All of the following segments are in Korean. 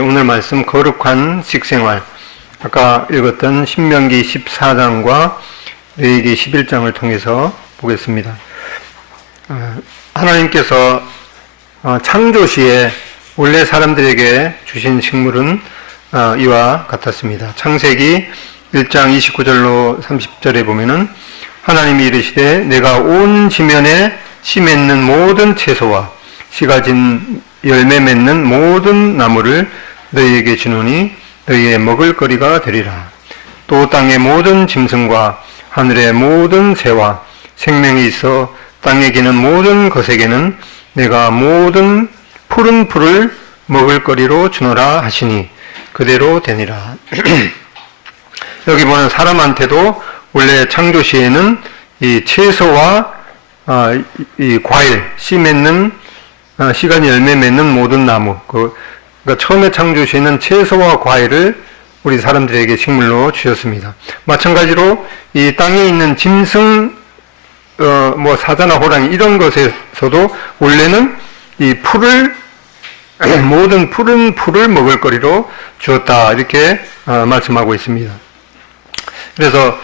오늘 말씀 거룩한 식생활, 아까 읽었던 신명기 14장과 레위기 11장을 통해서 보겠습니다. 하나님께서 창조시에 원래 사람들에게 주신 식물은 이와 같았습니다. 창세기 1장 29절로 30절에 보면은 하나님이 이르시되 내가 온 지면에 씨 맺는 모든 채소와 씨가 진 열매 맺는 모든 나무를 너희에게 주노니 너희의 먹을거리가 되리라. 또 땅의 모든 짐승과 하늘의 모든 새와 생명이 있어 땅에 기는 모든 것에게는 내가 모든 푸른 풀을 먹을거리로 주노라 하시니 그대로 되니라. 여기 보는 사람한테도 원래 창조시에는 이 채소와 이 과일, 씨 맺는 씨가 열매 맺는 모든 나무, 그러니까 처음에 창조시에는 채소와 과일을 우리 사람들에게 식물로 주셨습니다. 마찬가지로 이 땅에 있는 짐승, 사자나 호랑이 이런 것에서도 원래는 이 풀을 모든 푸른 풀을 먹을거리로 주었다 이렇게 말씀하고 있습니다. 그래서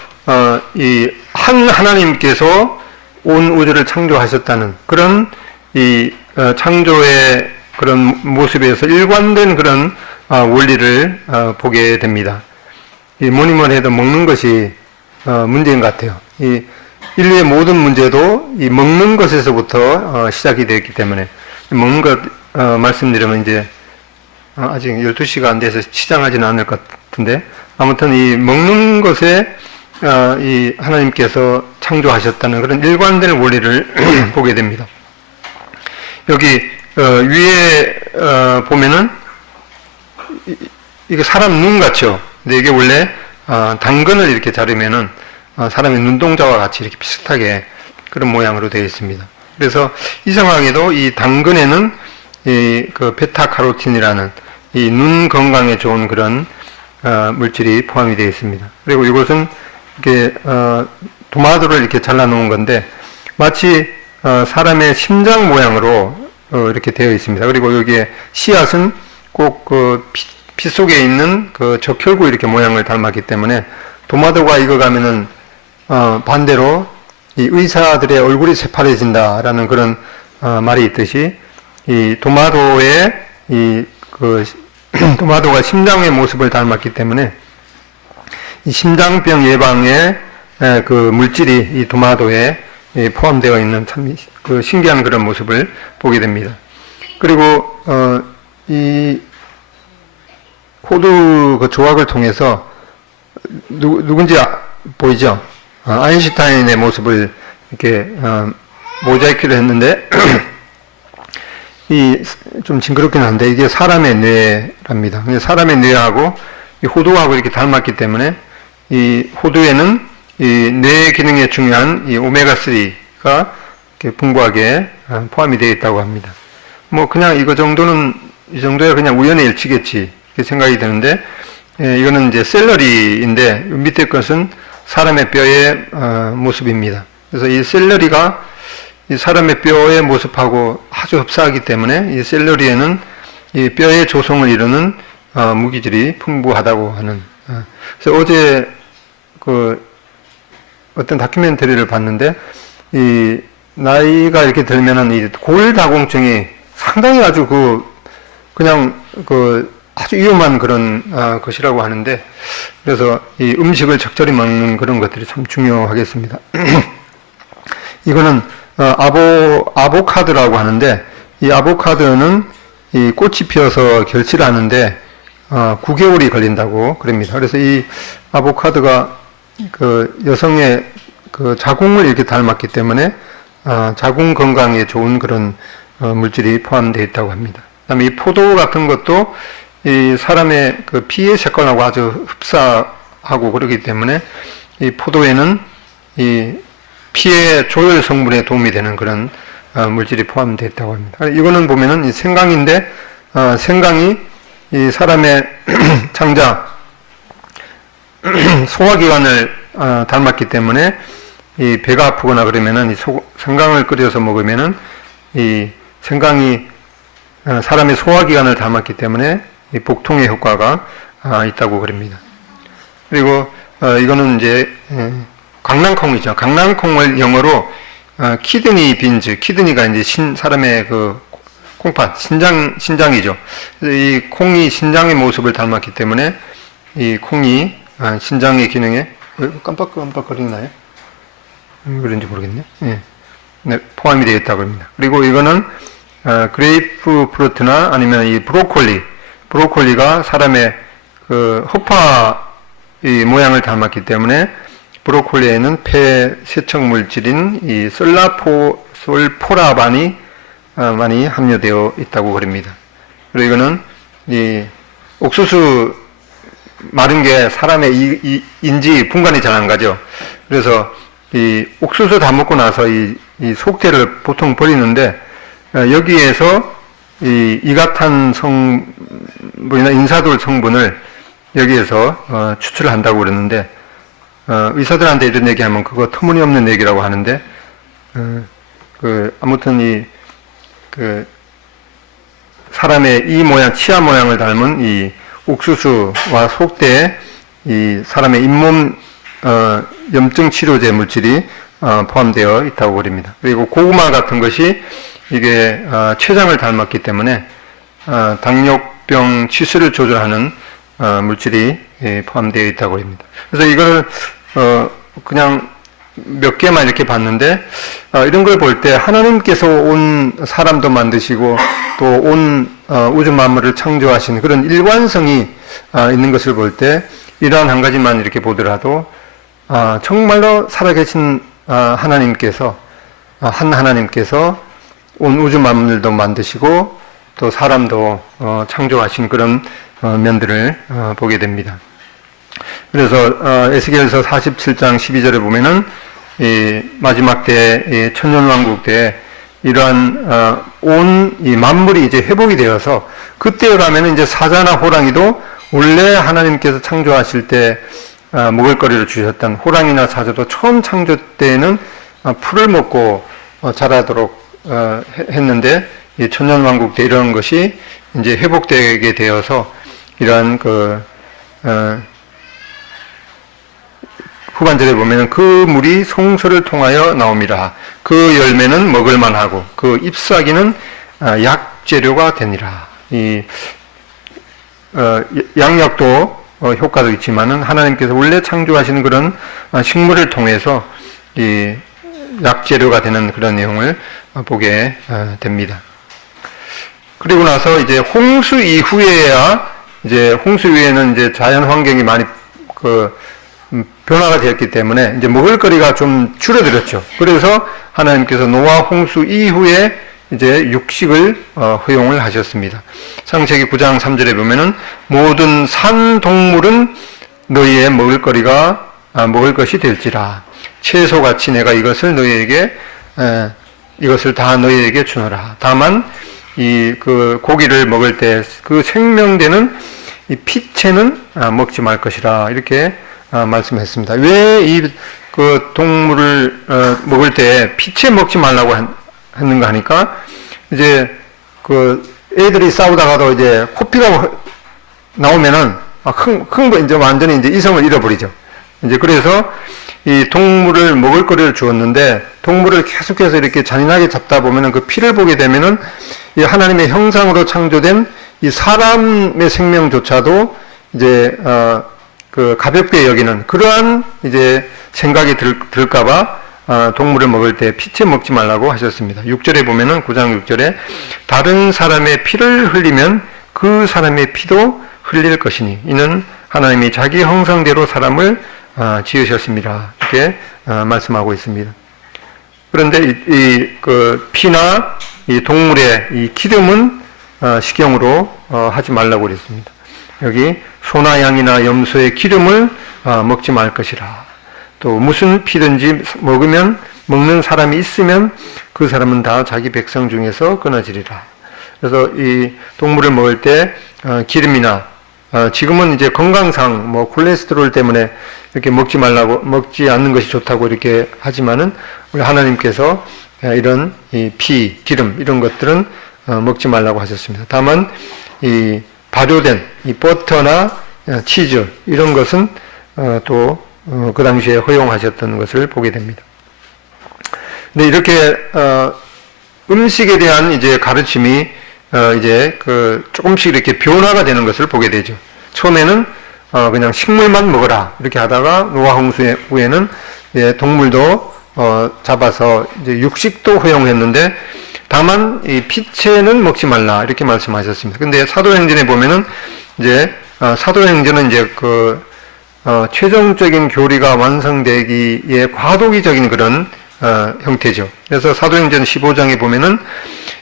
이 한 하나님께서 온 우주를 창조하셨다는 그런 이 창조의 그런 모습에서 일관된 그런 원리를 보게 됩니다. 이 뭐니 뭐니 해도 먹는 것이 문제인 것 같아요. 이 인류의 모든 문제도 이 먹는 것에서부터 시작이 되었기 때문에 먹는 것 말씀드리면 이제 아직 12시가 안 돼서 시장하지는 않을 것 같은데 아무튼 이 먹는 것에 이 하나님께서 창조하셨다는 그런 일관된 원리를 보게 됩니다. 여기 위에 보면은 이게 사람 눈 같죠. 근데 이게 원래 당근을 이렇게 자르면은 사람의 눈동자와 같이 이렇게 비슷하게 그런 모양으로 되어 있습니다. 그래서 이상하게도 이 당근에는 그 베타카로틴이라는 이 눈 건강에 좋은 그런 물질이 포함이 되어 있습니다. 그리고 이것은 이렇게 도마도를 이렇게 잘라 놓은 건데 마치 사람의 심장 모양으로 이렇게 되어 있습니다. 그리고 여기에 씨앗은 꼭 그 피 속에 있는 그 적혈구 이렇게 모양을 닮았기 때문에 도마도가 익어가면은 반대로 이 의사들의 얼굴이 새파래진다라는 그런 말이 있듯이 이 도마도의 도마도가 심장의 모습을 닮았기 때문에 이 심장병 예방에 그 물질이 이 도마도에 포함되어 있는 참 그 신기한 그런 모습을 보게 됩니다. 그리고 이 호두 그 조각을 통해서 누군지 보이죠? 아인슈타인의 모습을 이렇게 모자이크를 했는데 이 좀 징그럽긴 한데 이게 사람의 뇌랍니다. 사람의 뇌하고 이 호두하고 이렇게 닮았기 때문에 이 호두에는 이 뇌 기능에 중요한 이 오메가3가 이렇게 풍부하게 포함이 되어 있다고 합니다. 뭐 그냥 이 정도야 그냥 우연의 일치겠지 이렇게 생각이 드는데 이거는 이제 샐러리인데 밑에 것은 사람의 뼈의 모습입니다. 그래서 이 샐러리가 이 사람의 뼈의 모습하고 아주 흡사하기 때문에 이 샐러리에는 이 뼈의 조성을 이루는 무기질이 풍부하다고 하는. 그래서 어제 그 어떤 다큐멘터리를 봤는데 이 나이가 이렇게 들면은 이 골다공증이 상당히 아주 그냥 아주 위험한 그런 것이라고 하는데 그래서 이 음식을 적절히 먹는 그런 것들이 참 중요하겠습니다. 이거는 아보카도라고 하는데 이 아보카도는 이 꽃이 피어서 결실을 하는데 9개월이 걸린다고 그럽니다. 그래서 이 아보카도가 그 여성의 그 자궁을 이렇게 닮았기 때문에 자궁 건강에 좋은 그런 물질이 포함되어 있다고 합니다. 그다음에 이 포도 같은 것도 이 사람의 그 피의 색깔하고 아주 흡사하고 그러기 때문에 이 포도에는 이 피의 조혈 성분에 도움이 되는 그런 물질이 포함되어 있다고 합니다. 이거는 보면은 이 생강인데 생강이 이 사람의 창자 소화기관을 닮았기 때문에 이 배가 아프거나 그러면은 이 생강을 끓여서 먹으면은 이 생강이 사람의 소화기관을 닮았기 때문에 이 복통의 효과가 있다고 그럽니다. 그리고 이거는 이제 강낭콩이죠. 강낭콩을 영어로 키드니 빈즈, 키드니가 이제 사람의 그 콩팥, 신장이죠. 이 콩이 신장의 모습을 닮았기 때문에 이 콩이 신장의 기능에 깜빡깜빡거리나요? 그런지 모르겠네. 예. 네, 포함이 되어 있다고 합니다. 그리고 이거는 그레이프 프루트나 아니면 이 브로콜리가 사람의 그 허파 이 모양을 닮았기 때문에 브로콜리에는 폐 세척 물질인 이 솔포라반이 많이 함유되어 있다고 그럽니다. 그리고 이거는 이 옥수수 마른 게 사람의 인지 분간이 잘 안 가죠. 그래서 이 옥수수 다 먹고 나서 이 속대를 보통 버리는데 여기에서 이 이가탄 성분이나 인사돌 성분을 여기에서 추출을 한다고 그러는데 의사들한테 이런 얘기하면 그거 터무니없는 얘기라고 하는데 아무튼 사람의 이 모양, 치아 모양을 닮은 이 옥수수와 속대에 이 사람의 잇몸 염증 치료제 물질이 포함되어 있다고 그럽니다. 그리고 고구마 같은 것이 이게 췌장을 닮았기 때문에 당뇨병 치수를 조절하는 물질이 포함되어 있다고 합니다. 그래서 이걸 그냥 몇 개만 이렇게 봤는데 이런 걸 볼 때 하나님께서 온 사람도 만드시고 또 온 우주 만물을 창조하신 그런 일관성이 있는 것을 볼 때 이러한 한 가지만 이렇게 보더라도 정말로 살아계신 하나님께서 하나님께서 온 우주 만물도 만드시고 또 사람도 창조하신 그런 면들을 보게 됩니다. 그래서 에스겔서 47장 12절에 보면은 이 마지막 때 천년왕국 때 이러한 온 이 만물이 이제 회복이 되어서 그때 가면은 이제 사자나 호랑이도 원래 하나님께서 창조하실 때 먹을 거리를 주셨던 호랑이나 사자도 처음 창조 때에는 풀을 먹고 자라도록 했는데 이 천년왕국 때 이런 것이 이제 회복되게 되어서 이러한 후반절에 보면은 그 물이 송소를 통하여 나옵니다. 그 열매는 먹을만하고 그 잎사귀는 약재료가 되니라. 이 양약도 효과도 있지만은 하나님께서 원래 창조하시는 그런 식물을 통해서 이 약재료가 되는 그런 내용을 보게 됩니다. 그리고 나서 이제 홍수 이후에야 이제 홍수 이후에는 이제 자연 환경이 많이 변화가 되었기 때문에 이제 먹을거리가 좀 줄어들었죠. 그래서 하나님께서 노아 홍수 이후에 이제 육식을 허용을 하셨습니다. 창세기 9장 3절에 보면은 모든 산 동물은 너희의 먹을 것이 될지라. 채소같이 내가 이것을 다 너희에게 주노라. 다만 그 고기를 먹을 때 그 생명되는 이 피채는 먹지 말 것이라. 이렇게 말씀했습니다. 왜 그 동물을 먹을 때 피채 먹지 말라고 했는가 하니까 이제 그 애들이 싸우다가도 이제 코피가 나오면은 이제 완전히 이제 이성을 잃어버리죠. 이제 그래서 이 동물을 먹을 거리를 주었는데 동물을 계속해서 이렇게 잔인하게 잡다 보면은 그 피를 보게 되면은 이 하나님의 형상으로 창조된 이 사람의 생명조차도 이제 그 가볍게 여기는 그러한 이제 생각이 들까봐 동물을 먹을 때 피채 먹지 말라고 하셨습니다. 6절에 보면은 9장 6절에 다른 사람의 피를 흘리면 그 사람의 피도 흘릴 것이니 이는 하나님이 자기 형상대로 사람을 지으셨습니다. 이렇게 말씀하고 있습니다. 그런데 그 피나 이 동물의 이 기름은 식용으로 하지 말라고 그랬습니다. 여기 소나 양이나 염소의 기름을 먹지 말 것이라. 또 무슨 피든지 먹는 사람이 있으면 그 사람은 다 자기 백성 중에서 끊어지리라. 그래서 이 동물을 먹을 때 기름이나 지금은 이제 건강상 뭐 콜레스테롤 때문에 이렇게 먹지 않는 것이 좋다고 이렇게 하지만은 우리 하나님께서 이런 이 피, 기름 이런 것들은 먹지 말라고 하셨습니다. 다만 이 발효된 이 버터나 치즈 이런 것은 또 그 당시에 허용하셨던 것을 보게 됩니다. 근데 이렇게 음식에 대한 이제 가르침이 이제 조금씩 이렇게 변화가 되는 것을 보게 되죠. 처음에는 그냥 식물만 먹어라 이렇게 하다가 노아 홍수 후에는 동물도 잡아서 이제 육식도 허용했는데 다만 이 피체는 먹지 말라 이렇게 말씀하셨습니다. 근데 사도행전에 보면은 이제 사도행전은 이제 최종적인 교리가 완성되기에 과도기적인 그런 형태죠. 그래서 사도행전 15장에 보면은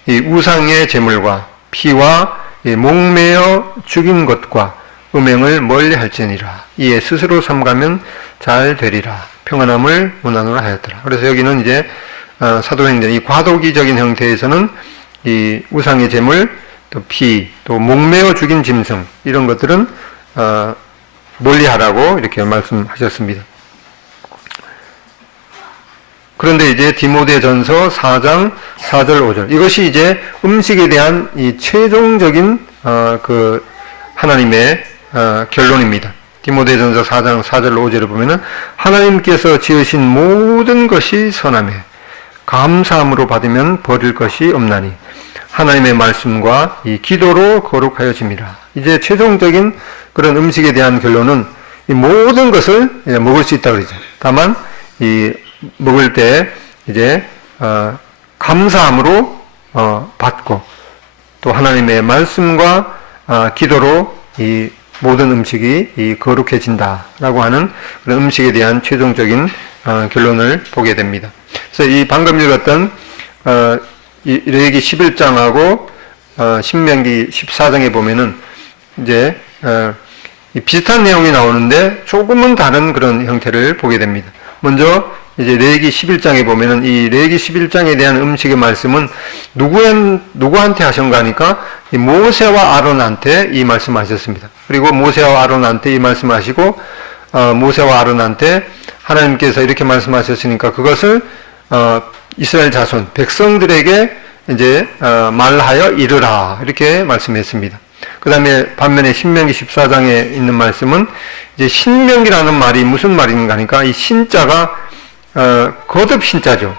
이 우상의 제물과 피와 목매어 죽인 것과 음행을 멀리 할지니라. 이에 스스로 삼가면 잘 되리라. 평안함을 문안으로 하였더라. 그래서 여기는 이제 사도행전 이 과도기적인 형태에서는 이 우상의 제물, 또 피, 또 목매어 죽인 짐승 이런 것들은 멀리하라고 이렇게 말씀하셨습니다. 그런데 이제 디모데전서 4장 4절 5절 이것이 이제 음식에 대한 이 최종적인 하나님의 결론입니다. 디모데전서 4장 4절 5절을 보면은 하나님께서 지으신 모든 것이 선하며 감사함으로 받으면 버릴 것이 없나니 하나님의 말씀과 이 기도로 거룩하여짐이라. 이제 최종적인 그런 음식에 대한 결론은 이 모든 것을 먹을 수 있다 그러죠. 다만 이 먹을 때 이제 감사함으로 받고 또 하나님의 말씀과 기도로 이 모든 음식이 이 거룩해진다라고 하는 그런 음식에 대한 최종적인 결론을 보게 됩니다. 그래서 이 방금 읽었던 레위기 11장하고 신명기 14장에 보면은 이제 비슷한 내용이 나오는데 조금은 다른 그런 형태를 보게 됩니다. 먼저 이제 레위기 11장에 보면은 이 레위기 11장에 대한 음식의 말씀은 누구한테 하신가 하니까 이 모세와 아론한테 이 말씀하셨습니다. 그리고 모세와 아론한테 이 말씀하시고 모세와 아론한테 하나님께서 이렇게 말씀하셨으니까 그것을 이스라엘 자손 백성들에게 이제 말하여 이르라 이렇게 말씀했습니다. 그 다음에 반면에 신명기 14장에 있는 말씀은 이제 신명기라는 말이 무슨 말인가 하니까 이 신자가 거듭 신자죠.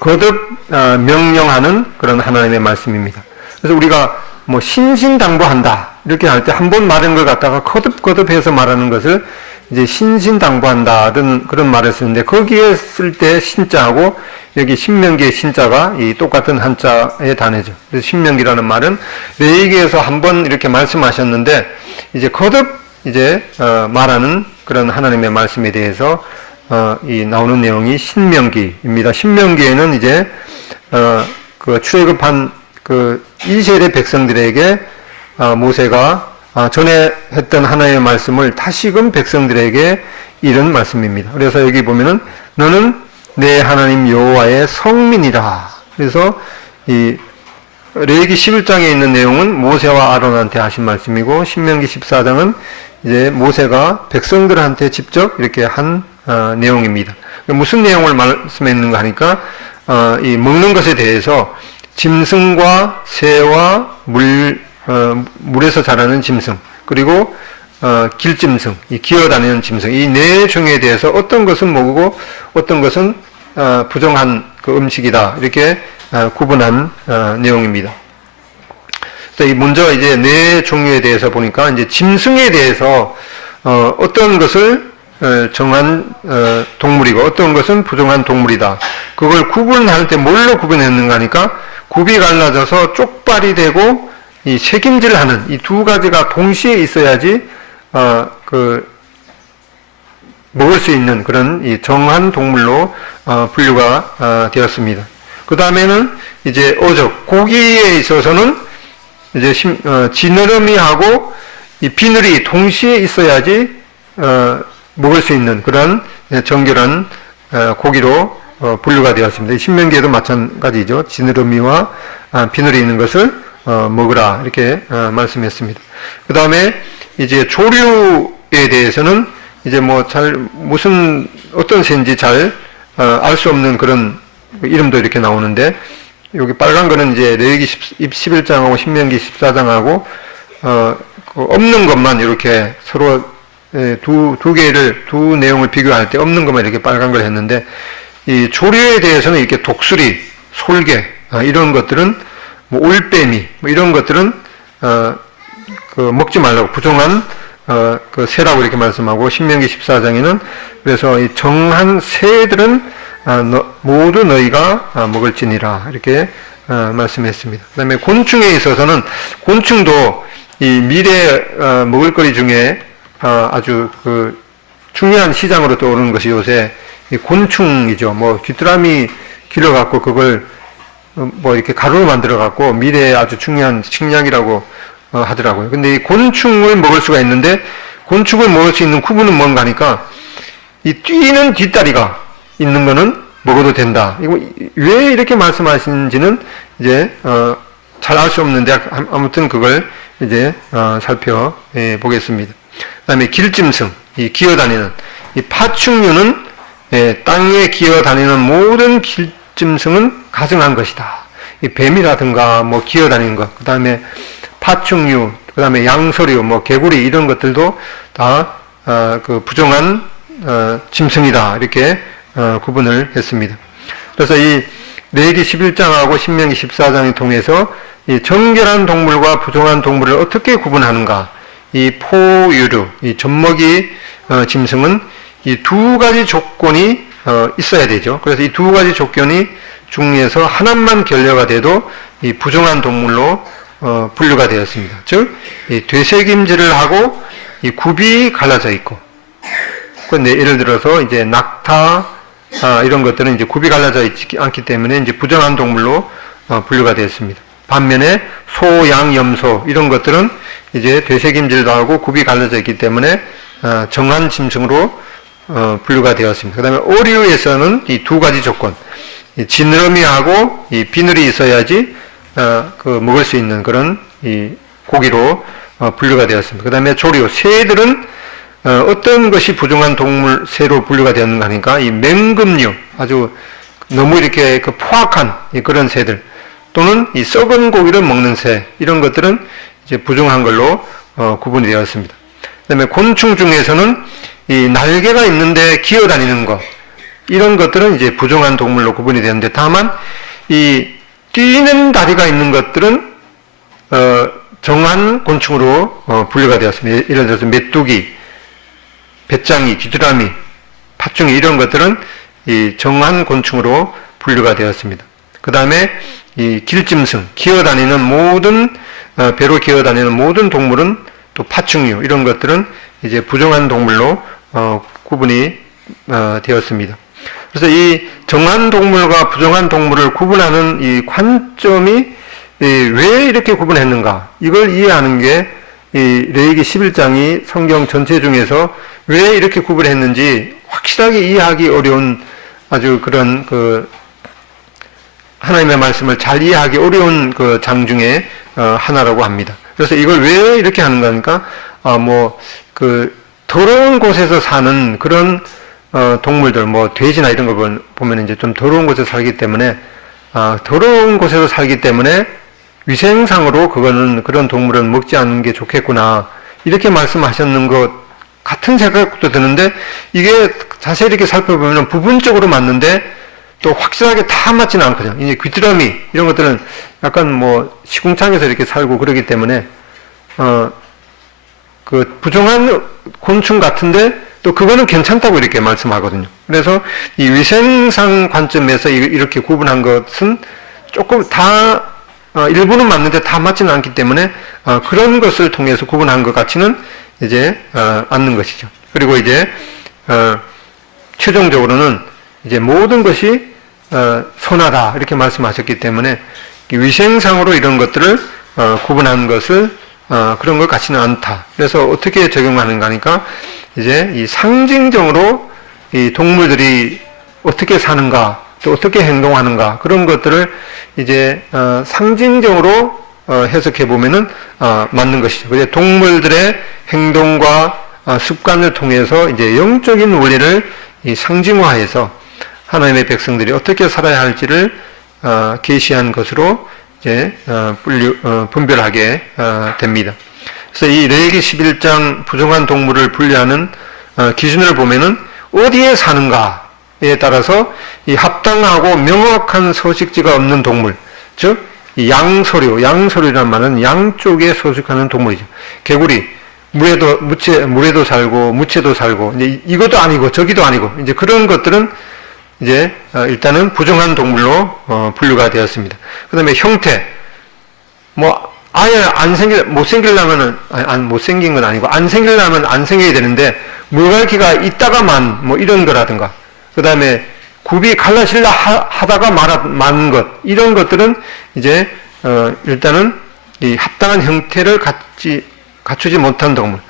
거듭 명령하는 그런 하나님의 말씀입니다. 그래서 우리가 뭐 신신당부한다 이렇게 할 때 한 번 말한 걸 갖다가 거듭해서 말하는 것을 이제 신신당부한다 그런 말을 쓰는데 거기에 쓸 때 신자하고 여기 신명기의 신자가 이 똑같은 한자의 단어죠. 그래서 신명기라는 말은 레위기에서 한 번 이렇게 말씀하셨는데 이제 거듭 이제 말하는 그런 하나님의 말씀에 대해서 이 나오는 내용이 신명기입니다. 신명기에는 이제 출애굽한 이스라엘 백성들에게 모세가 전에 했던 하나님의 말씀을 다시금 백성들에게 이른 말씀입니다. 그래서 여기 보면은 너는 내 하나님 여호와의 성민이라. 그래서 이 레위기 11장에 있는 내용은 모세와 아론한테 하신 말씀이고 신명기 14장은 이제 모세가 백성들한테 직접 이렇게 한 내용입니다. 무슨 내용을 말씀했는가 하니까 이 먹는 것에 대해서 짐승과 새와 물에서 자라는 짐승 그리고 길짐승, 이 기어다니는 짐승 이 네 종에 대해서 어떤 것은 먹고 어떤 것은 부정한 그 음식이다 이렇게 구분한 내용입니다. 그래서 먼저 이제 네 종류에 대해서 보니까 이제 짐승에 대해서 어떤 것을 정한 동물이고 어떤 것은 부정한 동물이다. 그걸 구분할 때 뭘로 구분했는가 하니까 굽이 갈라져서 쪽발이 되고 이 새김질하는 이 두 가지가 동시에 있어야지 먹을 수 있는 그런 이 정한 동물로 분류가 되었습니다. 그 다음에는 이제 어적 고기에 있어서는 이제 지느러미하고 이 비늘이 동시에 있어야지 먹을 수 있는 그런 정결한 고기로 분류가 되었습니다. 신명기에도 마찬가지죠. 지느러미와 비늘이 있는 것을 먹으라 이렇게 말씀했습니다. 그 다음에 이제 조류에 대해서는 이제 무슨 어떤 새인지 잘 알 수 없는 그런 이름도 이렇게 나오는데 여기 빨간 거는 이제 레위기 11장하고 신명기 14장하고 그 없는 것만 이렇게 서로 두 내용을 비교할 때 없는 것만 이렇게 빨간 걸 했는데, 이 조류에 대해서는 이렇게 독수리, 솔개, 이런 것들은, 뭐 올빼미, 뭐 이런 것들은, 그 먹지 말라고, 부정한, 그 새라고 이렇게 말씀하고, 신명기 14장에는, 그래서 이 정한 새들은, 모두 너희가 먹을지니라, 이렇게, 말씀했습니다. 그 다음에 곤충에 있어서는, 곤충도 이 미래, 먹을거리 중에, 아주 그 중요한 시장으로 떠오르는 것이 요새 이 곤충이죠. 뭐 귀뚜라미 길러갖고 그걸 뭐 이렇게 가루로 만들어갖고 미래에 아주 중요한 식량이라고 하더라고요. 근데 이 곤충을 먹을 수가 있는데, 곤충을 먹을 수 있는 구분은 뭔가 하니까, 이 뛰는 뒷다리가 있는 거는 먹어도 된다. 이거 왜 이렇게 말씀하시는지는 이제 잘 알 수 없는데, 아무튼 그걸 이제 살펴보겠습니다. 그 다음에 길짐승, 이 기어다니는, 이 파충류는 땅에 기어다니는 모든 길짐승은 가증한 것이다. 이 뱀이라든가 뭐 기어다니는 것, 그 다음에 파충류, 그 다음에 양서류, 뭐 개구리 이런 것들도 다 그 부정한 짐승이다. 이렇게 구분을 했습니다. 그래서 이 레위기 11장하고 신명기 14장을 통해서 이 정결한 동물과 부정한 동물을 어떻게 구분하는가? 이 포유류, 이 젖먹이 짐승은 이 두 가지 조건이 있어야 되죠. 그래서 이 두 가지 조건이 중에서 하나만 결여가 돼도 이 부정한 동물로 분류가 되었습니다. 즉, 이 되새김질을 하고 이 굽이 갈라져 있고, 근데 예를 들어서 이제 낙타 이런 것들은 이제 굽이 갈라져 있지 않기 때문에 이제 부정한 동물로 분류가 되었습니다. 반면에 소, 양, 염소 이런 것들은 이제 되새김질도 하고 굽이 갈라져 있기 때문에 정한 짐승으로 분류가 되었습니다. 그 다음에 어류에서는 이 두 가지 조건, 이 지느러미하고 이 비늘이 있어야지 그 먹을 수 있는 그런 이 고기로 분류가 되었습니다. 그 다음에 조류, 새들은 어떤 것이 부정한 동물 새로 분류가 되었는가 하니까 이 맹금류, 아주 너무 이렇게 그 포악한 그런 새들, 또는 이 썩은 고기를 먹는 새, 이런 것들은 이제 부정한 걸로 구분이 되었습니다. 그 다음에 곤충 중에서는 이 날개가 있는데 기어다니는 것, 이런 것들은 이제 부정한 동물로 구분이 되는데, 다만 이 뛰는 다리가 있는 것들은 정한 곤충으로 분류가 되었습니다. 예를 들어서 메뚜기, 배짱이, 귀뚜라미, 팥중이 이런 것들은 이 정한 곤충으로 분류가 되었습니다. 그 다음에 이 길짐승, 기어다니는 모든 배로 기어다니는 모든 동물은, 또 파충류 이런 것들은 이제 부정한 동물로 구분이 되었습니다. 그래서 이 정한 동물과 부정한 동물을 구분하는 이 관점이 왜 이렇게 구분했는가, 이걸 이해하는 게 이 레위기 11장이 성경 전체 중에서 왜 이렇게 구분했는지 확실하게 이해하기 어려운 아주 그런 그 하나님의 말씀을 잘 이해하기 어려운 그 장 중에 하나라고 합니다. 그래서 이걸 왜 이렇게 하는가 하니까 뭐 그 더러운 곳에서 사는 그런 동물들, 뭐 돼지나 이런 거 보면 이제 좀 더러운 곳에서 살기 때문에 더러운 곳에서 살기 때문에 위생상으로 그런 동물은 먹지 않는 게 좋겠구나, 이렇게 말씀하셨는 것 같은 생각도 드는데, 이게 자세히 이렇게 살펴보면 부분적으로 맞는데 또 확실하게 다 맞지는 않거든요. 이제 귀뚜라미 이런 것들은 약간 뭐 시궁창에서 이렇게 살고 그러기 때문에 그 부정한 곤충 같은데 또 그거는 괜찮다고 이렇게 말씀하거든요. 그래서 이 위생상 관점에서 이렇게 구분한 것은 조금 다 일부는 맞는데 다 맞지는 않기 때문에 그런 것을 통해서 구분한 것 같지는 이제 않는 것이죠. 그리고 이제 최종적으로는 이제 모든 것이 선하다 이렇게 말씀하셨기 때문에 위생상으로 이런 것들을 구분한 것을 그런 것 같지는 않다. 그래서 어떻게 적용하는가 하니까 이제 이 상징적으로 이 동물들이 어떻게 사는가, 또 어떻게 행동하는가, 그런 것들을 이제 상징적으로 해석해 보면은 맞는 것이죠. 그래서 동물들의 행동과 습관을 통해서 이제 영적인 원리를 이 상징화해서 하나님의 백성들이 어떻게 살아야 할지를 계시한 것으로 이제 분별하게 됩니다. 그래서 이 레위기 11장 부정한 동물을 분류하는 기준을 보면은 어디에 사는가에 따라서 이 합당하고 명확한 서식지가 없는 동물, 즉 이 양서류란 말은 양 쪽에 서식하는 동물이죠. 개구리, 물에도 살고 무채도 살고 이제 이것도 아니고 저기도 아니고 이제 그런 것들은 이제 일단은 부정한 동물로 분류가 되었습니다. 그다음에 형태, 뭐 아예 못생기려면은 못생긴 건 아니고 안 생기려면 안 생겨야 되는데 물갈퀴가 있다가만 뭐 이런 거라든가, 그다음에 굽이 갈라질라 하다가 만 것, 이런 것들은 이제 일단은 이 합당한 형태를 갖추지 못한 동물.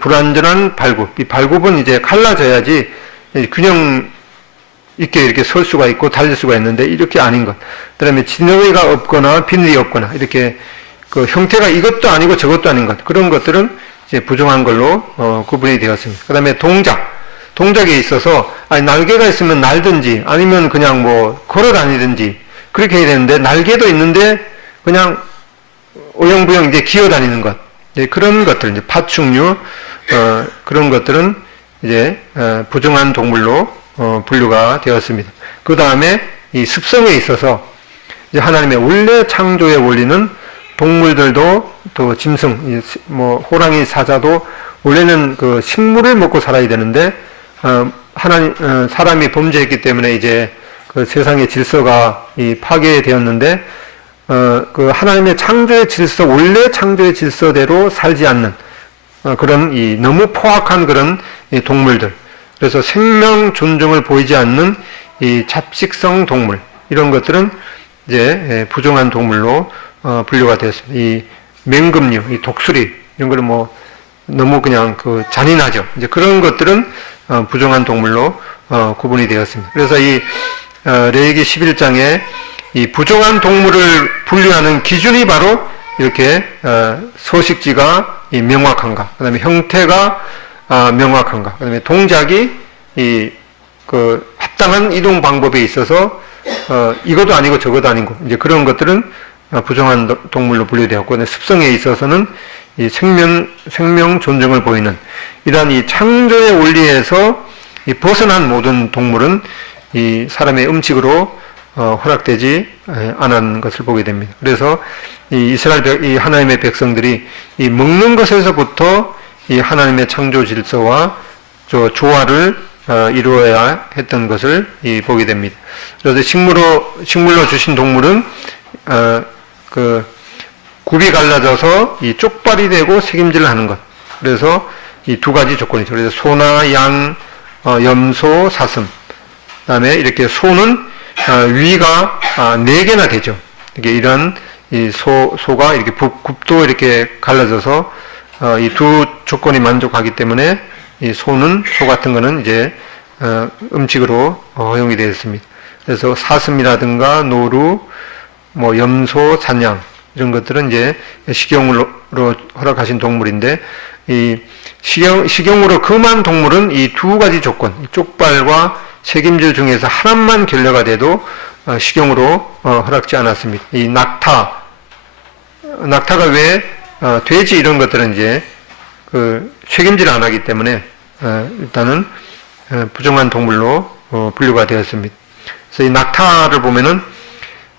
불완전한 발굽. 이 발굽은 이제 갈라져야지 균형 있게 이렇게 설 수가 있고 달릴 수가 있는데 이렇게 아닌 것. 그다음에 진덩이가 없거나 비늘이 없거나 이렇게 그 형태가 이것도 아니고 저것도 아닌 것. 그런 것들은 이제 부정한 걸로 구분이 되었습니다. 그다음에 동작에 있어서 날개가 있으면 날든지 아니면 그냥 뭐 걸어 다니든지 그렇게 해야 되는데 날개도 있는데 그냥 어영부영 이제 기어 다니는 것. 이제 그런 것들, 이제 파충류, 그런 것들은 이제 부정한 동물로 분류가 되었습니다. 그 다음에 이 습성에 있어서 이제 하나님의 원래 창조의 원리는 동물들도 또 짐승, 뭐 호랑이, 사자도 원래는 그 식물을 먹고 살아야 되는데 사람이 범죄했기 때문에 이제 그 세상의 질서가 파괴되었는데 그 하나님의 창조의 질서, 원래 창조의 질서대로 살지 않는 그런 너무 포악한 그런 동물들. 그래서 생명 존중을 보이지 않는 이 잡식성 동물, 이런 것들은 이제 부정한 동물로 분류가 되었습니다. 이 맹금류, 이 독수리, 이런 거는 뭐 너무 그냥 그 잔인하죠. 이제 그런 것들은 부정한 동물로 구분이 되었습니다. 그래서 이 레위기 11장에 이 부정한 동물을 분류하는 기준이 바로 이렇게 서식지가 명확한가, 그다음에 형태가 명확한가, 그다음에 동작이 그 합당한 이동 방법에 있어서 이것도 아니고 저것도 아니고 이제 그런 것들은 부정한 동물로 분류되었고, 습성에 있어서는 이 생명 존중을 보이는 이러한 이 창조의 원리에서 이 벗어난 모든 동물은 이 사람의 음식으로 허락되지 않은 것을 보게 됩니다. 그래서 이 이 하나님의 백성들이 이 먹는 것에서부터 이 하나님의 창조 질서와 조화를 이루어야 했던 것을 보게 됩니다. 그래서 식물로 주신 동물은 그 굽이 갈라져서 이 쪽발이 되고 색임질을 하는 것. 그래서 이 두 가지 조건이죠. 그래서 소나 양, 염소, 사슴. 그다음에 이렇게 소는 위가 4개나 되죠. 이게 이런 이 소가 이렇게 굽도 이렇게 갈라져서 이 두 조건이 만족하기 때문에 이 소 같은 거는 이제 음식으로 허용이 되어 있습니다. 그래서 사슴이라든가 노루, 뭐 염소, 산양 이런 것들은 이제 식용으로 허락하신 동물인데, 이 식용으로 금한 동물은 이 두 가지 조건, 쪽발과 색임질 중에서 하나만 결례가 돼도 식용으로 허락지 않았습니다. 이 낙타가 왜 돼지 이런 것들은 이제 그 책임질을 안 하기 때문에 일단은 부정한 동물로 분류가 되었습니다. 그래서 이 낙타를 보면은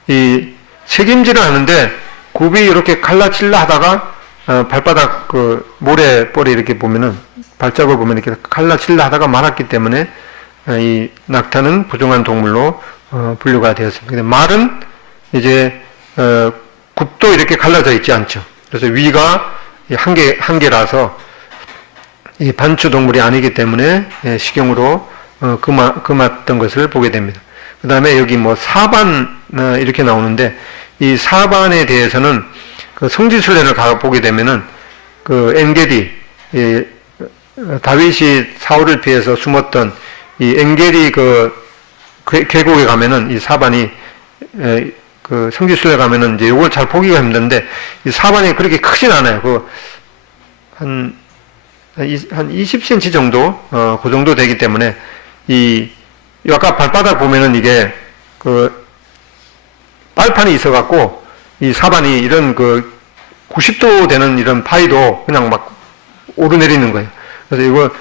이 책임질을 하는데 굽이 이렇게 갈라칠라 하다가 발바닥 그 모래볼에 이렇게 보면은 발자국을 보면 이렇게 갈라칠라 하다가 말았기 때문에 이 낙타는 부정한 동물로 분류가 되었습니다. 근데 말은 이제 굽도 이렇게 갈라져 있지 않죠. 그래서 위가 한 개라서 이 반추 동물이 아니기 때문에 식용으로 금했던 것을 보게 됩니다. 그 다음에 여기 뭐 사반 이렇게 나오는데, 이 사반에 대해서는 그 성지순례를 가보게 되면은 그 엔게디, 다윗이 사울을 피해서 숨었던 이 엔게디 그 계곡에 가면은 이 사반이 그 성지순례 가면은 이제 요걸 잘 보기가 힘든데, 이 사반이 그렇게 크진 않아요. 그 한 20cm 정도 그 정도 되기 때문에 아까 발바닥 보면은 이게 그 빨판이 있어갖고 이 사반이 이런 그 90도 되는 이런 파이도 그냥 막 오르내리는 거예요. 그래서 이거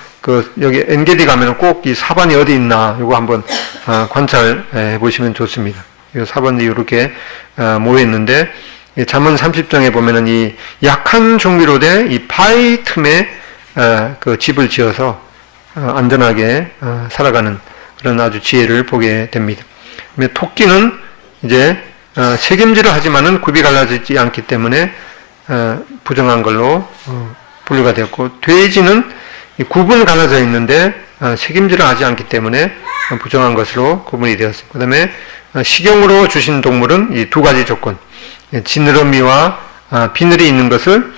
여기 엔게디 가면은 꼭 이 사반이 어디 있나 이거 한번 관찰해 보시면 좋습니다. 이 사반이 이렇게 모여 있는데 잠언 30장에 보면은 이 약한 종미로 돼 이 파이 틈에 그 집을 지어서 안전하게 살아가는 그런 아주 지혜를 보게 됩니다. 토끼는 이제 책임질을 하지만은 굽이 갈라지지 않기 때문에 부정한 걸로 분류가 되었고, 돼지는 굽은 갈라져 있는데 책임질을 하지 않기 때문에 부정한 것으로 구분이 되었습니다. 그 다음에 식용으로 주신 동물은 이 두 가지 조건, 지느러미와 비늘이 있는 것을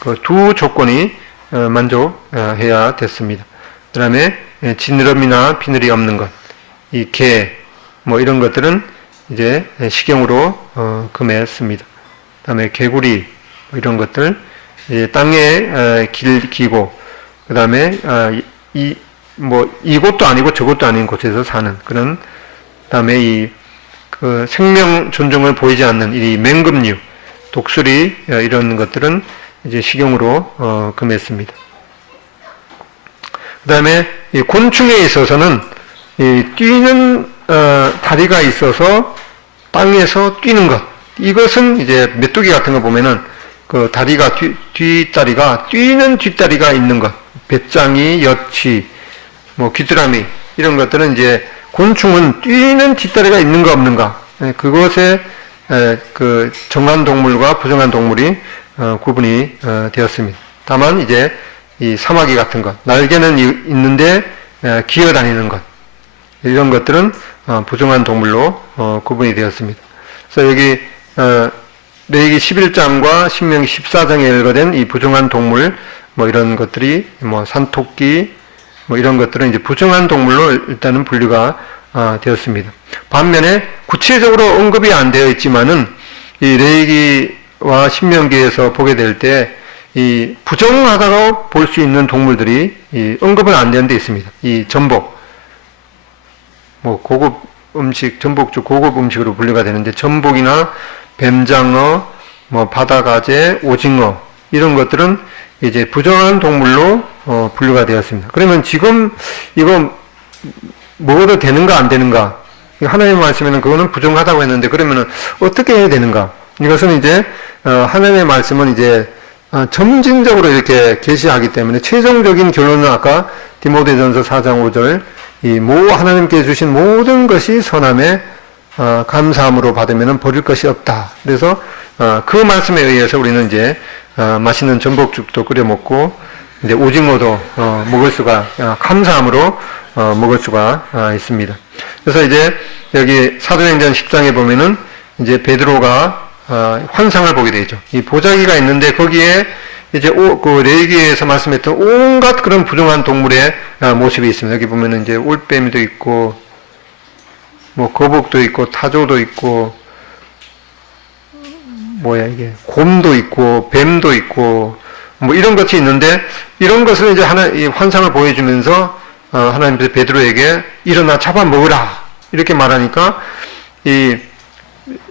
그 두 조건이 만족해야 됐습니다. 그 다음에 지느러미나 비늘이 없는 것, 이 개, 뭐 이런 것들은 이제 식용으로 금했습니다. 그 다음에 개구리, 뭐 이런 것들, 이제 땅에 기고, 그 다음에 이곳도 아니고 저곳도 아닌 곳에서 사는 그런, 그 다음에 그 생명 존중을 보이지 않는 이 맹금류, 독수리, 이런 것들은 이제 식용으로 금했습니다. 그 다음에 이 곤충에 있어서는 이 뛰는 다리가 있어서 땅에서 뛰는 것, 이것은 이제 메뚜기 같은 거 보면은 그 다리가 뒷다리가 뛰는 뒷다리가 있는 것, 배짱이, 여치, 뭐 귀뚜라미 이런 것들은 이제 곤충은 뛰는 뒷다리가 있는가 없는가, 그것에 그 정한 동물과 부정한 동물이 구분이 되었습니다. 다만 이제 이 사마귀 같은 것, 날개는 있는데 기어다니는 것, 이런 것들은 부정한 동물로 구분이 되었습니다. 그래서 여기 레위기 11장과 신명기 14장에 열거된 이 부정한 동물, 뭐 이런 것들이 뭐 산토끼, 뭐 이런 것들은 이제 부정한 동물로 일단은 분류가 되었습니다. 반면에 구체적으로 언급이 안 되어 있지만은 이 레위기와 신명기에서 보게 될 때 이 부정하다고 볼 수 있는 동물들이 이 언급은 안 되는 데 있습니다. 이 전복, 뭐 고급 음식, 전복주 고급 음식으로 분류가 되는데, 전복이나 뱀장어, 뭐 바다가재, 오징어 이런 것들은 이제 부정한 동물로 분류가 되었습니다. 그러면 지금 이거 먹어도 되는가 안 되는가? 하나님의 말씀에는 그거는 부정하다고 했는데, 그러면은 어떻게 해야 되는가? 이것은 이제 하나님의 말씀은 이제 점진적으로 이렇게 계시하기 때문에 최종적인 결론은 아까 디모데전서 4장 5절 하나님께 주신 모든 것이 선함에 감사함으로 받으면 버릴 것이 없다. 그래서 그 말씀에 의해서 우리는 이제 맛있는 전복죽도 끓여 먹고 이제 오징어도 먹을 수가 감사함으로 먹을 수가 있습니다. 그래서 이제 여기 사도행전 10장에 보면은 이제 베드로가 환상을 보게 되죠. 이 보자기가 있는데 거기에 이제 그 레위기에서 말씀했던 온갖 그런 부정한 동물의 모습이 있습니다. 여기 보면은 이제 올빼미도 있고, 뭐 거북도 있고, 타조도 있고, 곰도 있고, 뱀도 있고, 뭐 이런 것이 있는데, 이런 것을 이제 이 환상을 보여주면서 하나님께서 베드로에게 일어나 잡아먹으라 이렇게 말하니까 이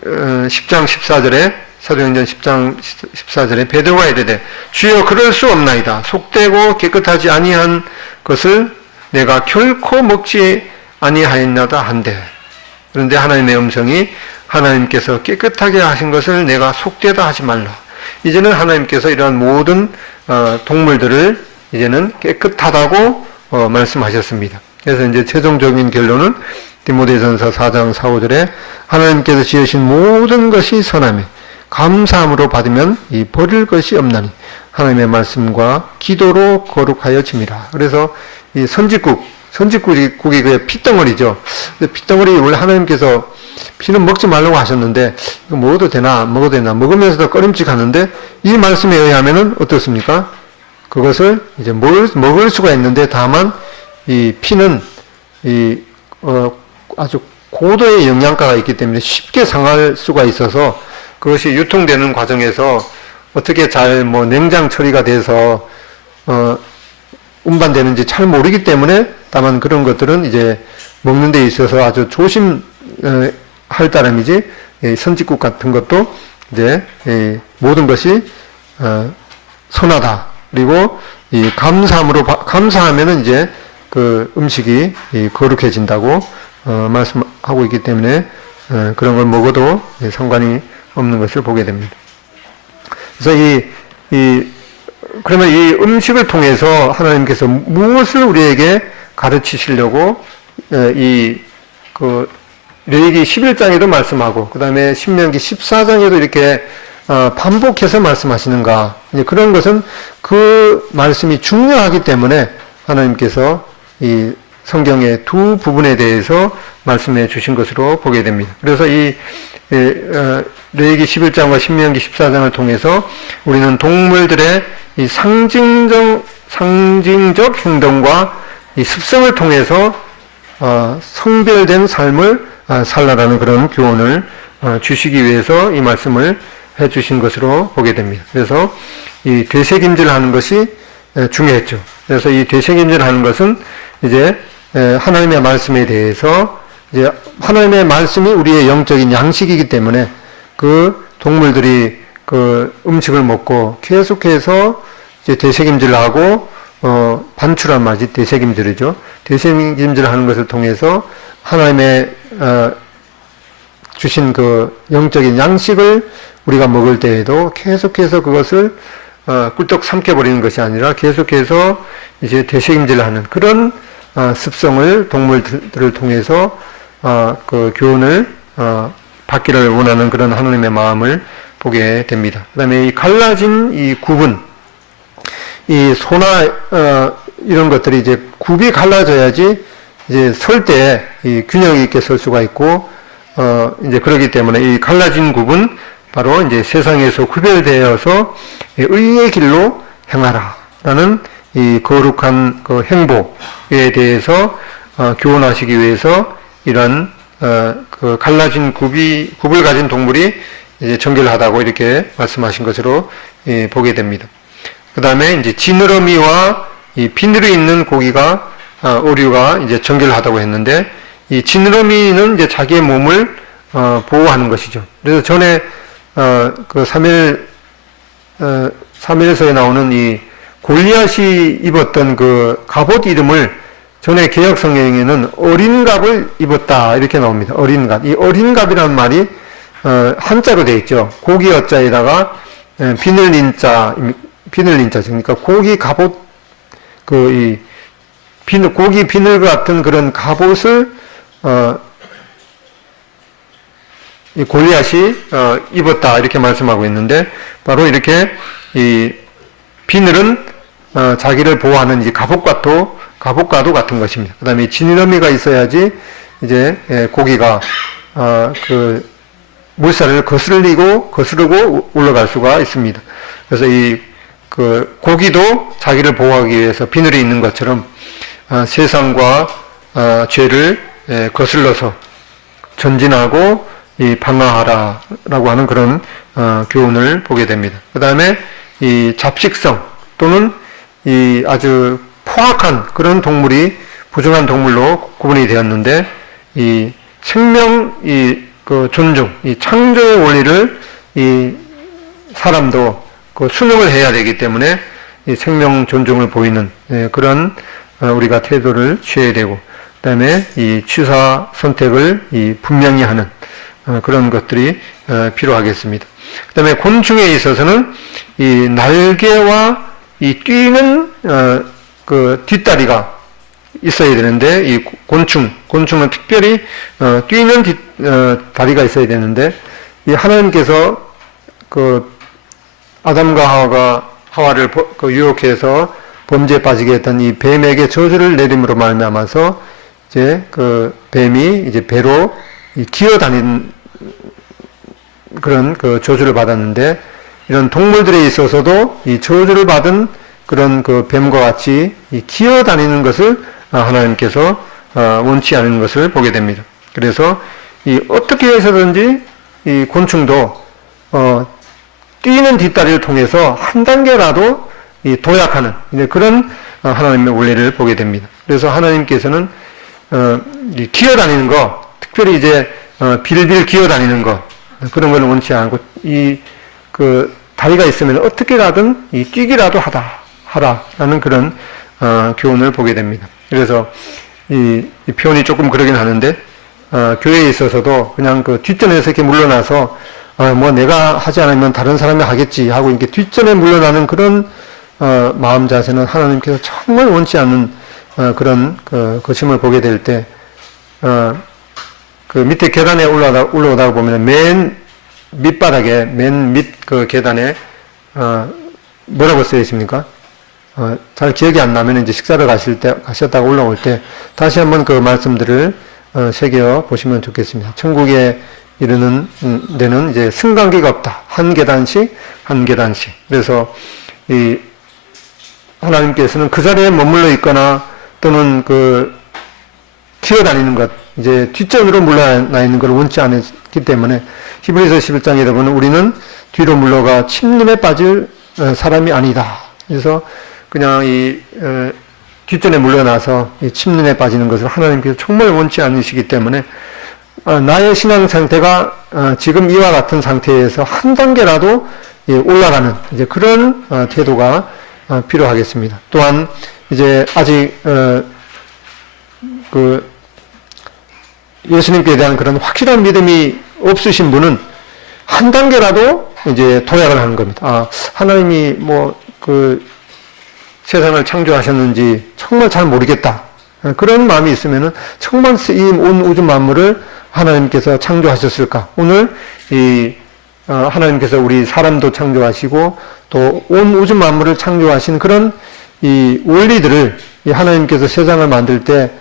10장 14절에 사도행전 10장 14절에 베드로가 이르되 주여 그럴 수 없나이다. 속되고 깨끗하지 아니한 것을 내가 결코 먹지 아니하였나다 한데, 그런데 하나님의 음성이 하나님께서 깨끗하게 하신 것을 내가 속되다 하지 말라. 이제는 하나님께서 이러한 모든 동물들을 이제는 깨끗하다고 말씀하셨습니다. 그래서 이제 최종적인 결론은 디모데전서 4장 4, 5절에 하나님께서 지으신 모든 것이 선함에 감사함으로 받으면 이 버릴 것이 없나니 하나님의 말씀과 기도로 거룩하여 짐이라. 그래서 이 선지국이 그 피덩어리죠. 근데 피덩어리 원래 하나님께서 피는 먹지 말라고 하셨는데 이거 먹어도 되나 안 먹어도 되나 먹으면서도 꺼림칙하는데, 이 말씀에 의하면은 어떻습니까? 그것을 이제 먹을 수가 있는데, 다만 이 피는 아주 고도의 영양가가 있기 때문에 쉽게 상할 수가 있어서 그것이 유통되는 과정에서 어떻게 잘 냉장 처리가 돼서 운반되는지 잘 모르기 때문에, 다만 그런 것들은 이제 먹는 데 있어서 아주 조심할 따름이지, 선지국 같은 것도 이제 이 모든 것이 선하다. 그리고 이 감사하면은 이제 그 음식이 거룩해진다고 말씀하고 있기 때문에 그런 걸 먹어도 상관이 없는 것을 보게 됩니다. 그래서 그러면 이 음식을 통해서 하나님께서 무엇을 우리에게 가르치시려고 레위기 11장에도 말씀하고 그 다음에 신명기 14장에도 이렇게 반복해서 말씀하시는가. 이제 그런 것은 그 말씀이 중요하기 때문에 하나님께서 이 성경의 두 부분에 대해서 말씀해 주신 것으로 보게 됩니다. 그래서 레위기 11장과 신명기 14장을 통해서 우리는 동물들의 이 상징적 행동과 이 습성을 통해서 성별된 삶을 살라라는 그런 교훈을 주시기 위해서 이 말씀을 해 주신 것으로 보게 됩니다. 그래서 이 되새김질 하는 것이 중요했죠. 그래서 이 되새김질 하는 것은 이제 하나님의 말씀에 대해서 이제 하나님의 말씀이 우리의 영적인 양식이기 때문에 그 동물들이 그 음식을 먹고 계속해서 이제 되새김질을 하고 반출한 맛이 되새김질이죠. 되새김질을 하는 것을 통해서 하나님의 주신 그 영적인 양식을 우리가 먹을 때에도 계속해서 그것을 꿀떡 삼켜버리는 것이 아니라 계속해서 이제 되새김질을 하는 그런 습성을 동물들을 통해서 그 교훈을 받기를 원하는 그런 하나님의 마음을 보게 됩니다. 그 다음에 이 갈라진 이 구분, 이 소나 이런 것들이 이제 굽이 갈라져야지 이제 설 때 이 균형 있게 설 수가 있고 이제 그러기 때문에 이 갈라진 굽은 바로 이제 세상에서 구별되어서 의의 길로 행하라라는 이 거룩한 그 행복에 대해서 교훈하시기 위해서 이런 그 갈라진 굽을 가진 동물이 이제 정결하다고 이렇게 말씀하신 것으로 보게 됩니다. 그 다음에 이제 지느러미와 이 비늘이 있는 고기가 오류가 이제 정결하다고 했는데 이 지느러미는 이제 자기의 몸을 보호하는 것이죠. 그래서 전에 그 사무엘서에 나오는 이 골리앗이 입었던 그 갑옷 이름을 전에 개역 성경에는 어린 갑을 입었다 이렇게 나옵니다. 어린 갑. 이 어린 갑이라는 말이 한자로 되어 있죠. 고기 어자에다가 비늘린자죠. 그러니까 고기 갑옷 고기 비늘 같은 그런 갑옷을 이 골리앗이 입었다 이렇게 말씀하고 있는데 바로 이렇게 이 비늘은 자기를 보호하는 이 갑옷과도 같은 것입니다. 그 다음에 지느러미가 있어야지 이제 고기가 그 물살을 거스르고 올라갈 수가 있습니다. 그래서 그 고기도 자기를 보호하기 위해서 비늘이 있는 것처럼 세상과 죄를 거슬러서 전진하고 방어하라라고 하는 그런 교훈을 보게 됩니다. 그 다음에 이 잡식성 또는 이 아주 포악한 그런 동물이 부정한 동물로 구분이 되었는데 이 생명 그 존중, 이 창조의 원리를 이 사람도 그 순응을 해야 되기 때문에 이 생명 존중을 보이는 그런 우리가 태도를 취해야 되고, 그다음에 이 취사 선택을 분명히 하는 그런 것들이 필요하겠습니다. 그다음에 곤충에 있어서는 이 날개와 이 뛰는 그 뒷다리가 있어야 되는데 이 곤충은 특별히 뛰는 다리가 있어야 되는데 이 하나님께서 그 아담과 하와를 유혹해서 범죄에 빠지게 했던 이 뱀에게 저주를 내림으로 말미암아서 이제 그 뱀이 이제 배로 기어다니는 그런 그 저주를 받았는데, 이런 동물들에 있어서도 이 저주를 받은 그런 그 뱀과 같이 기어다니는 것을 하나님께서 원치 않은 것을 보게 됩니다. 그래서 어떻게 해서든지 이 곤충도 뛰는 뒷다리를 통해서 한 단계라도 도약하는 그런 하나님의 원리를 보게 됩니다. 그래서 하나님께서는 기어다니는 거, 특별히 이제 빌빌 기어다니는 거, 그런 걸 원치 않고 다리가 있으면 어떻게라든 뛰기라도 하라라는 그런 교훈을 보게 됩니다. 그래서 이 표현이 조금 그러긴 하는데 교회에 있어서도 그냥 그 뒷전에서 이렇게 물러나서 뭐 내가 하지 않으면 다른 사람이 하겠지 하고 이렇게 뒷전에 물러나는 그런 마음 자세는 하나님께서 정말 원치 않는 그런 것임을 보게 될 때 그 밑에 계단에 올라오다 보면 맨 밑바닥에 맨 밑 그 계단에 뭐라고 쓰여 있습니까? 잘 기억이 안 나면 이제 식사를 가셨다가 올라올 때 다시 한번 그 말씀들을 새겨 보시면 좋겠습니다. 천국에 이르는 데는 이제 승강기가 없다. 한 계단씩. 그래서 이 하나님께서는 그 자리에 머물러 있거나 또는 기어다니는 것, 이제 뒷전으로 물러나 있는 걸 원치 않기 때문에 히브리서 11장에 보면 우리는 뒤로 물러가 침륜에 빠질 사람이 아니다. 그래서 그냥 뒷전에 물러나서 이 침륜에 빠지는 것을 하나님께서 정말 원치 않으시기 때문에 나의 신앙 상태가 지금 이와 같은 상태에서 한 단계라도 올라가는 이제 그런 태도가 필요하겠습니다. 또한 이제 아직 예수님께 대한 그런 확실한 믿음이 없으신 분은 한 단계라도 이제 도약을 하는 겁니다. 하나님이 세상을 창조하셨는지 정말 잘 모르겠다. 그런 마음이 있으면은 정말 이 온 우주 만물을 하나님께서 창조하셨을까? 오늘 하나님께서 우리 사람도 창조하시고 또 온 우주 만물을 창조하신 그런 이 원리들을 하나님께서 세상을 만들 때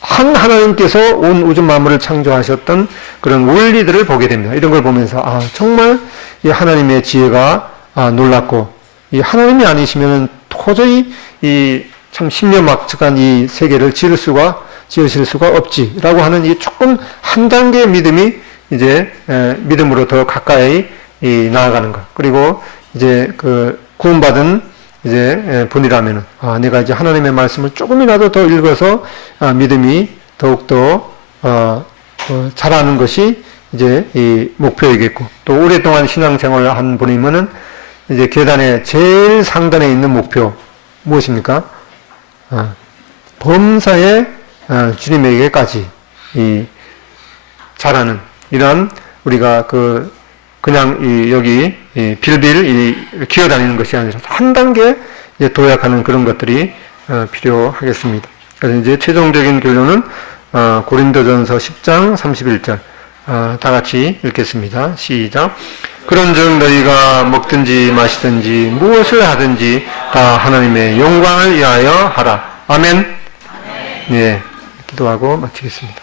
하나님께서 온 우주 만물을 창조하셨던 그런 원리들을 보게 됩니다. 이런 걸 보면서 정말 이 하나님의 지혜가 놀랍고 이 하나님이 아니시면 도저히 이 참 신묘막측한 이 세계를 지으실 수가 없지라고 하는 이 조금 한 단계의 믿음이 이제 믿음으로 더 가까이 나아가는 것. 그리고 이제 구원받은 이제 분이라면은 내가 이제 하나님의 말씀을 조금이라도 더 읽어서 믿음이 더욱더 자라는 것이 이제 이 목표이겠고, 또 오랫동안 신앙생활을 한 분이면은 이제 계단의 제일 상단에 있는 목표 무엇입니까? 범사에 주님에게까지 자라는 이러한 우리가 그냥 여기 빌빌 기어다니는 것이 아니라 한 단계 이제 도약하는 그런 것들이 필요하겠습니다. 그래서 이제 최종적인 결론은 고린도전서 10장 31절 다 같이 읽겠습니다. 시작. 그런즉 너희가 먹든지 마시든지 무엇을 하든지 다 하나님의 영광을 위하여 하라. 아멘. 예, 기도하고 마치겠습니다.